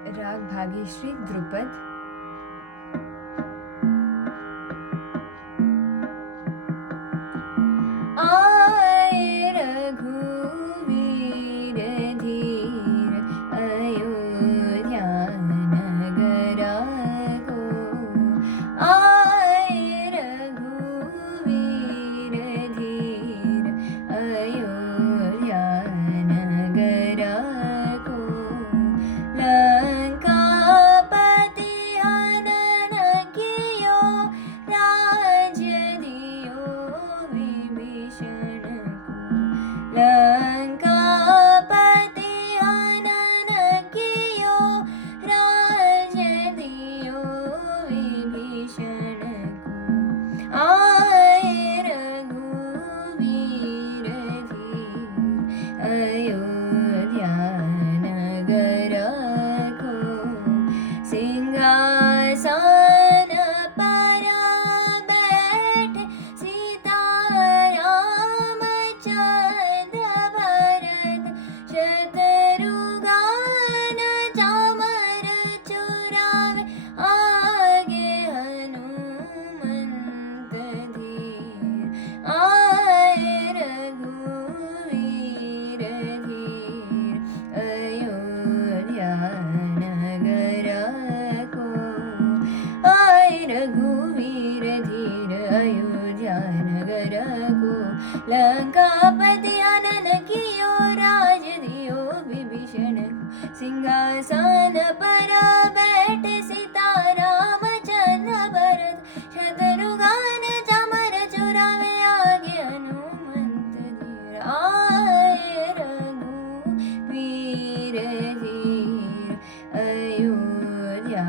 राग भाग्यश्री द्रुपद। आए रघुवीर धीर अयोध्या नगरा को। आए रघुवीर धीर अयोध्या नगरा को। लंकापति हनन कियो राज्य दियो विभीषण को। लंकापति हनन कियो राज्य दियो विभीषण को। आए रघुवीर धीर अयोध्या नगरा को। सिंहासन पर बैठे सीता रामचंद्र भरत शत्रुघ्न चामर चुरावे आगे हनुमंत धीर। आए रघुवीर धीर अयोध्या नगरा को। आए रघुवीर धीर अयोध्या नगरा को। लंकापति हनन कियो राज दियो विभीषण को। सिंहासन पर बैठे सीता रामचंद्र भरत शत्रुघ्न चामर चुरावे आगे हनुमंत धीर। आए रघुवीर धीर अयोध्या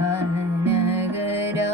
नगरा